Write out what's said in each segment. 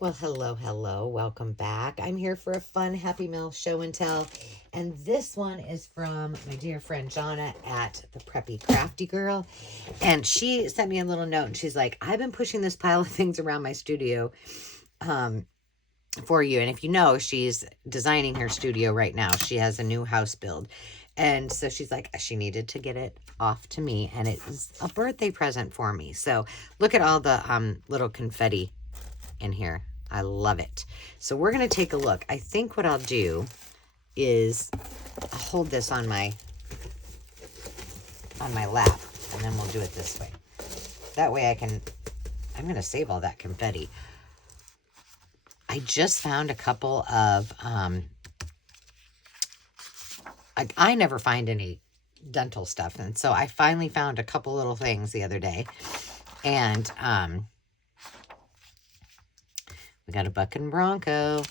Well, hello, hello. Welcome back. I'm here for a fun Happy Meal show and tell. And this one is from my dear friend Johnna at the Preppy Crafty Girl. And she sent me a little note and she's like, I've been pushing this pile of things around my studio for you. And if you know, she's designing her studio right now. She has a new house build. And so she's like, she needed to get it off to me. And it is a birthday present for me. So look at all the little confetti in here. I love it. So we're going to take a look. I think what I'll do is I'll hold this on my lap, and then we'll do it this way. That way I'm going to save all that confetti. I just found a couple of, I never find any dental stuff. And so I finally found a couple little things the other day. And, we got a Buck and Bronco.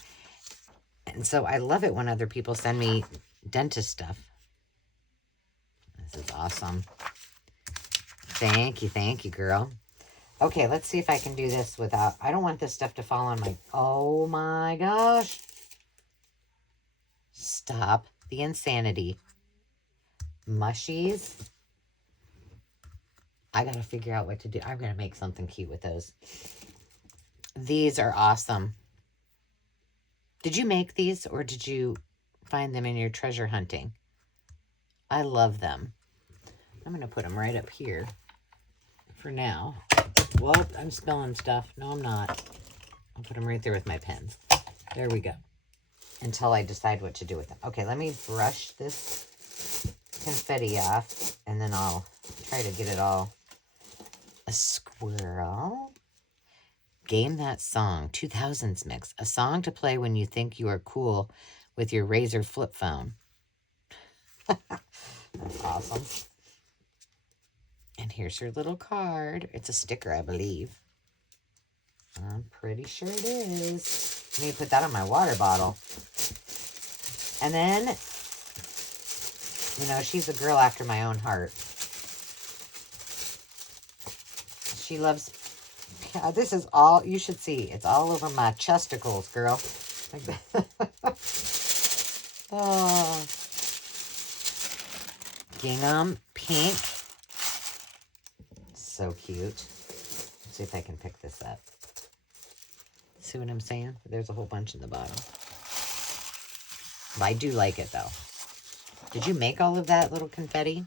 And so I love it when other people send me dentist stuff. This is awesome. Thank you, girl. Okay, let's see if I can do this without... I don't want this stuff to fall on my... Oh my gosh. Stop the insanity. Mushies. I gotta figure out what to do. I'm gonna make something cute with those. These are awesome. Did you make these or did you find them in your treasure hunting? I love them. I'm going to put them right up here for now. Well, I'm spilling stuff. No, I'm not. I'll put them right there with my pens. There we go. Until I decide what to do with them. Okay, let me brush this confetti off and then I'll try to get it all. A squirrel. Game That Song, 2000s mix. A song to play when you think you are cool with your Razor flip phone. That's awesome. And here's your little card. It's a sticker, I believe. I'm pretty sure it is. Let me put that on my water bottle. And then, you know, she's a girl after my own heart. She loves... Yeah, this is all, you should see, it's all over my chesticles, girl. Like that. Oh. Gingham pink. So cute. Let's see if I can pick this up. See what I'm saying? There's a whole bunch in the bottom. But I do like it, though. Did you make all of that little confetti?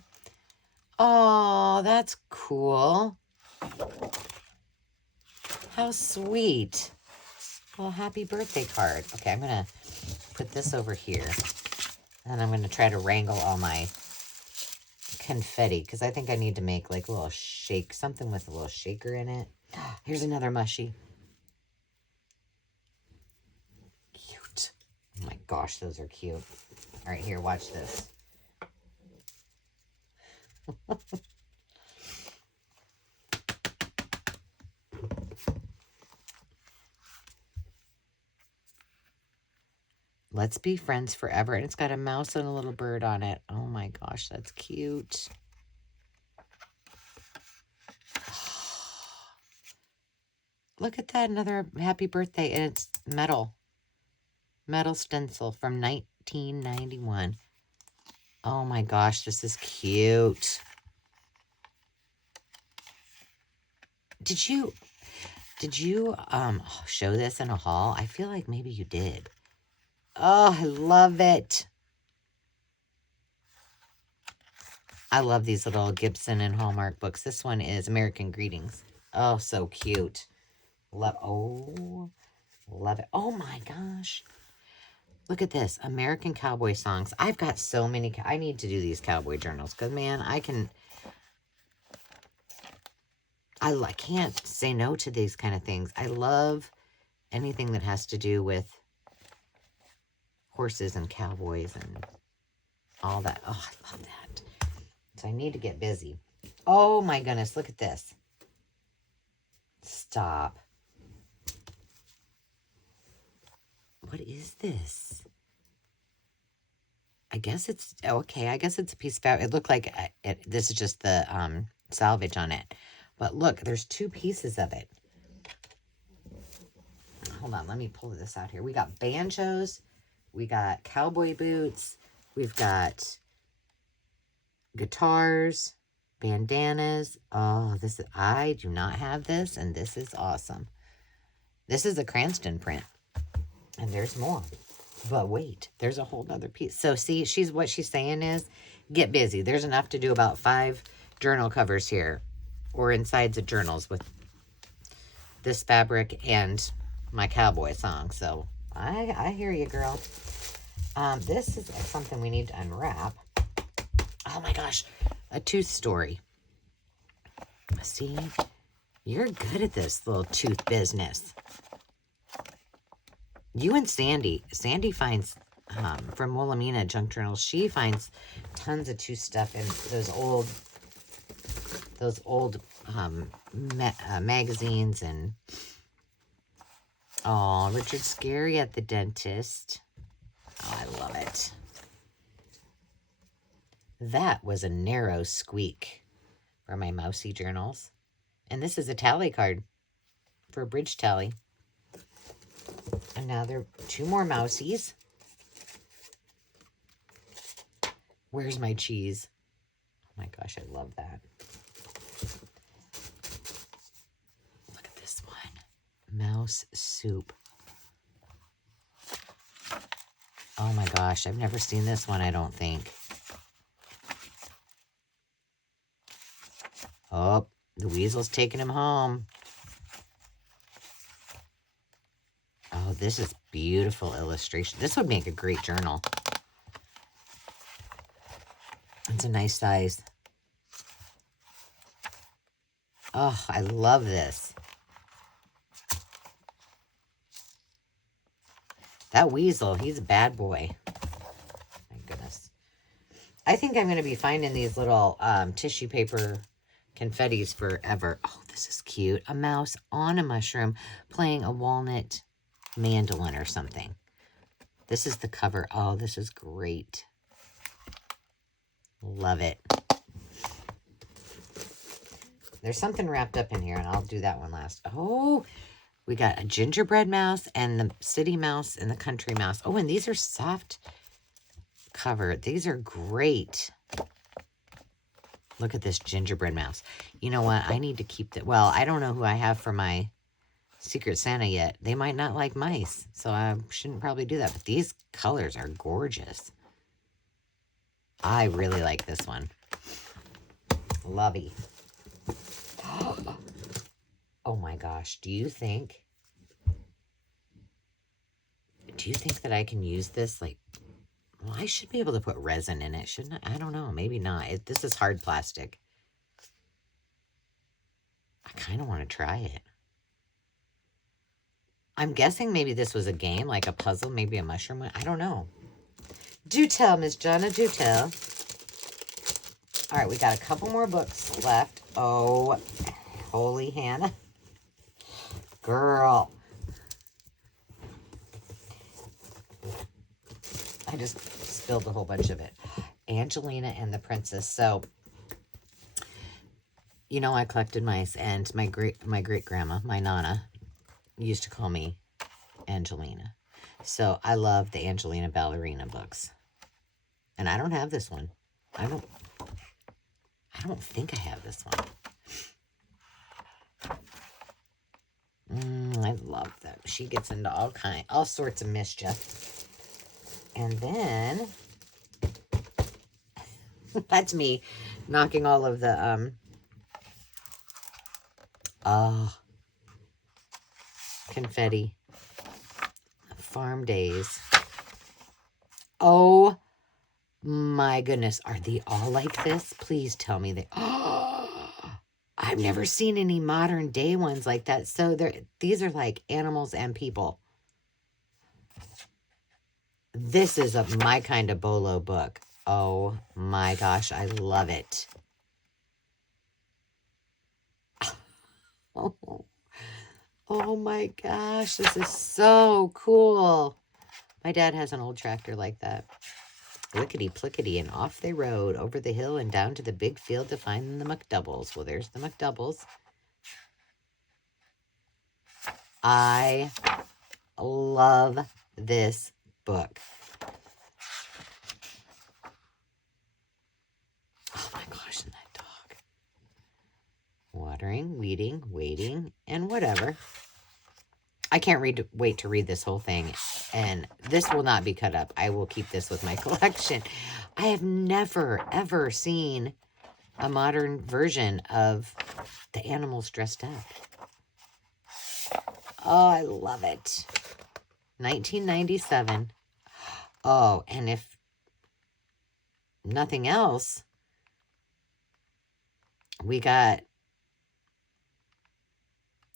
Oh, that's cool. How sweet. Well, happy birthday card. Okay, I'm going to put this over here. And I'm going to try to wrangle all my confetti. Because I think I need to make like a little shake. Something with a little shaker in it. Here's another mushy. Cute. Oh my gosh, those are cute. All right, here, watch this. Let's be friends forever. And it's got a mouse and a little bird on it. Oh my gosh, that's cute. Look at that, another happy birthday. And it's metal. Metal stencil from 1991. Oh my gosh, this is cute. Did you show this in a haul? I feel like maybe you did. Oh, I love it. I love these little Gibson and Hallmark books. This one is American Greetings. Oh, so cute. Love it. Oh my gosh. Look at this. American Cowboy Songs. I've got so many. I need to do these cowboy journals because, man, I can't say no to these kind of things. I love anything that has to do with horses and cowboys and all that. Oh, I love that. So I need to get busy. Oh my goodness, look at this. Stop. What is this? I guess it's, okay, I guess it's a piece of fabric. It looked like this is just the salvage on it. But look, there's two pieces of it. hold on, let me pull this out here. We got banjos, we got cowboy boots, we've got guitars, bandanas. Oh, this is, I do not have this, and this is awesome. This is a Cranston print, and there's more. But wait, there's a whole other piece. So see, what she's saying is, get busy. There's enough to do about 5 journal covers here, or insides of journals with this fabric and my cowboy song. So I hear you, girl. This is something we need to unwrap. Oh my gosh, a tooth story. See, you're good at this little tooth business. You and Sandy. Sandy finds, from Wilhelmina Junk Journals, she finds tons of tooth stuff in those old magazines. And oh, Richard Scarry at the dentist. Oh, I love it. That was a narrow squeak for my mousy journals. And this is a tally card for a bridge tally. And now there are 2 more mousies. Where's my cheese? Oh my gosh, I love that. Look at this one. Mouse soup. Oh my gosh, I've never seen this one, I don't think. Oh, the weasel's taking him home. Oh, this is beautiful illustration. This would make a great journal. It's a nice size. Oh, I love this. That weasel, he's a bad boy. My goodness. I think I'm going to be finding these little tissue paper confettis forever. Oh, this is cute. A mouse on a mushroom playing a walnut mandolin or something. This is the cover. Oh, this is great. Love it. There's something wrapped up in here, and I'll do that one last. Oh, we got a gingerbread mouse and the city mouse and the country mouse. Oh, and these are soft cover. These are great. Look at this gingerbread mouse. You know what? I need to keep that. Well, I don't know who I have for my Secret Santa yet. They might not like mice, so I shouldn't probably do that. But these colors are gorgeous. I really like this one. Lovey. Oh my gosh. Do you think that I can use this? Like, well, I should be able to put resin in it, shouldn't I? I don't know. Maybe not. This is hard plastic. I kind of want to try it. I'm guessing maybe this was a game, like a puzzle, maybe a mushroom one. I don't know. Do tell, Miss Johnna, do tell. All right, we got a couple more books left. Oh, holy Hannah. Girl. I just spilled a whole bunch of it. Angelina and the Princess. So, you know, I collected mice, and my great grandma, my Nana, used to call me Angelina. So I love the Angelina Ballerina books. And I don't have this one. I don't think I have this one. I love that. She gets into all sorts of mischief. And then that's me knocking all of the confetti. Farm Days. Oh my goodness. Are they all like this? Please tell me they... Oh, I've never seen any modern day ones like that. So these are like animals and people. This is my kind of bolo book. Oh my gosh. I love it. Oh my gosh. This is so cool. My dad has an old tractor like that. Lickety-plickety, and off they rode over the hill and down to the big field to find the McDoubles. Well, there's the McDoubles. I love this book. Oh my gosh, and that dog. Watering, weeding, waiting, and whatever. I can't wait to read this whole thing, and this will not be cut up. I will keep this with my collection. I have never, ever seen a modern version of the animals dressed up. Oh, I love it. 1997. Oh, and if nothing else, we got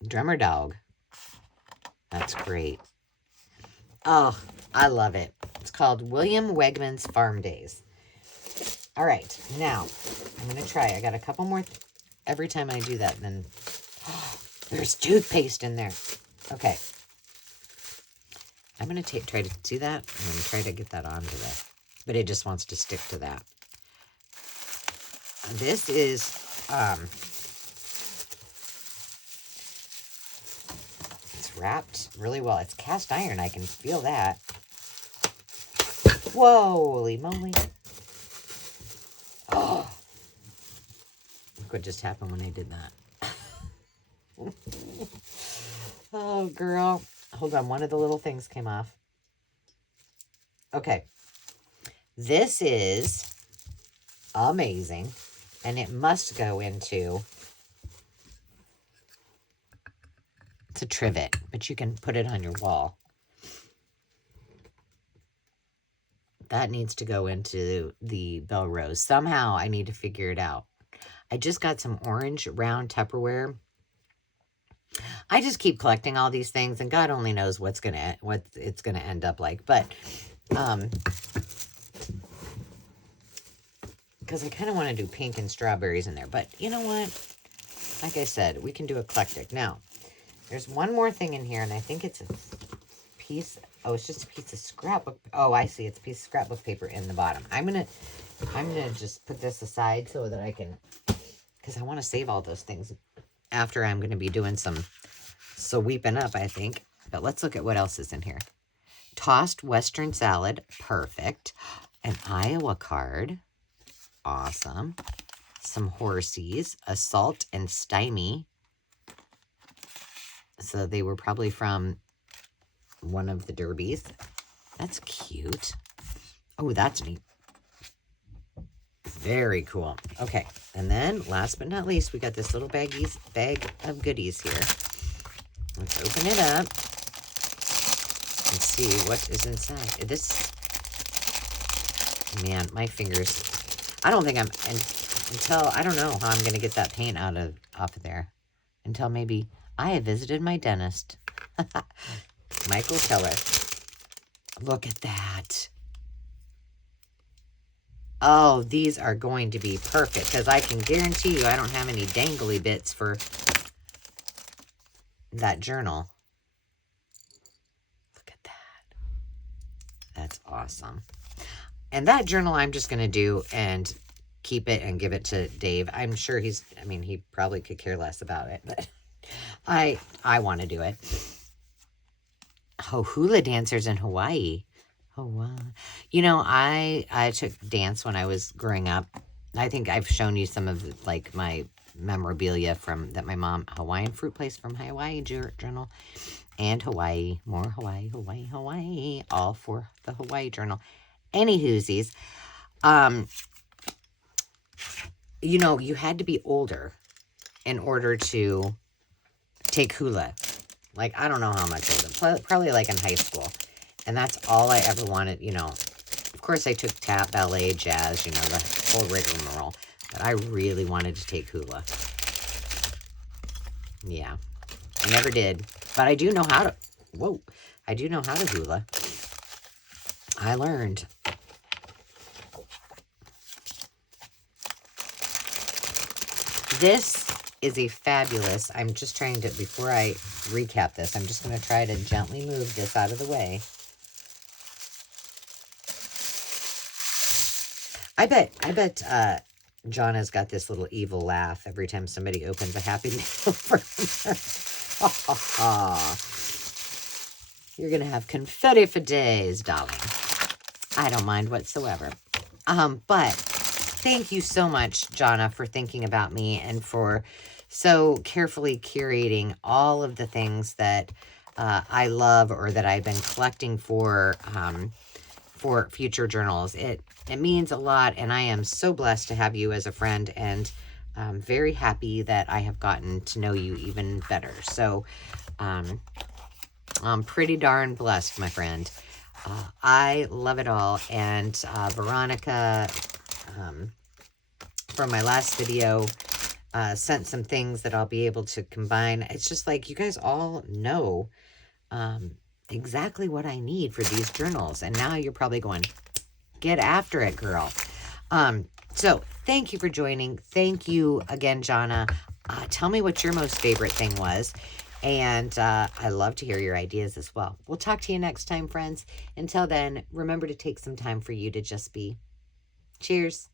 Drummer Dog. That's great. Oh, I love it. It's called William Wegman's Farm Days. All right, now I'm going to try. I got a couple more. Every time I do that, then there's toothpaste in there. Okay. I'm going to try to do that. I'm going to try to get that onto that. But it just wants to stick to that. This is, it's wrapped really well. It's cast iron. I can feel that. Whoa, holy moly. Oh. Look what just happened when I did that. Oh, girl. Hold on. One of the little things came off. Okay. This is amazing. And it must go into... It's a trivet, but you can put it on your wall. That needs to go into the bell rose. Somehow I need to figure it out. I just got some orange round Tupperware. I just keep collecting all these things, and God only knows what it's gonna end up like. But because I kind of want to do pink and strawberries in there. But you know what? Like I said, we can do eclectic. Now, there's one more thing in here, and I think it's a piece. Oh, it's just a piece of scrapbook. Oh, I see. It's a piece of scrapbook paper in the bottom. I'm gonna just put this aside so that I can, because I want to save all those things after I'm gonna be doing some sweeping up, I think. But let's look at what else is in here. Tossed Western salad, perfect. An Iowa card, awesome. Some horsies, a salt and stymie. So they were probably from one of the derbies. That's cute. Oh, that's neat. Very cool. Okay, and then last but not least, we got this little bag of goodies here. Let's open it up and see what is inside. This, man, my fingers. I don't think I don't know how I'm going to get that paint off of there until maybe I have visited my dentist. Michael Keller. Look at that. Oh, these are going to be perfect because I can guarantee you I don't have any dangly bits for that journal. Look at that. That's awesome. And that journal I'm just going to do and keep it and give it to Dave. I'm sure he probably could care less about it, but I want to do it. Oh, hula dancers in Hawaii. Oh, wow. You know, I took dance when I was growing up. I think I've shown you some of, like, my memorabilia that my mom, Hawaiian fruit place from Hawaii Journal, and Hawaii, more Hawaii, Hawaii, Hawaii, all for the Hawaii Journal. Any hoosies. You know, you had to be older in order to take hula. Like, I don't know how much older. Probably like in high school. And that's all I ever wanted, you know. Of course, I took tap, ballet, jazz, you know, the whole rigmarole. But I really wanted to take hula. Yeah. I never did. But I do know how to... Whoa. I do know how to hula. I learned. This is a fabulous... I'm just trying to... Before I recap this, I'm just going to try to gently move this out of the way. I bet Johnna's got this little evil laugh every time somebody opens a Happy Meal for her. You're going to have confetti for days, darling. I don't mind whatsoever. But thank you so much, Johnna, for thinking about me and for so carefully curating all of the things that I love or that I've been collecting for future journals. It means a lot, and I am so blessed to have you as a friend, and I'm very happy that I have gotten to know you even better. So I'm pretty darn blessed, my friend. I love it all. And Veronica, from my last video, sent some things that I'll be able to combine. It's just like you guys all know exactly what I need for these journals. And now you're probably going, get after it, girl. So thank you for joining. Thank you again, Johnna. Tell me what your most favorite thing was. And I love to hear your ideas as well. We'll talk to you next time, friends. Until then, remember to take some time for you to just be. Cheers.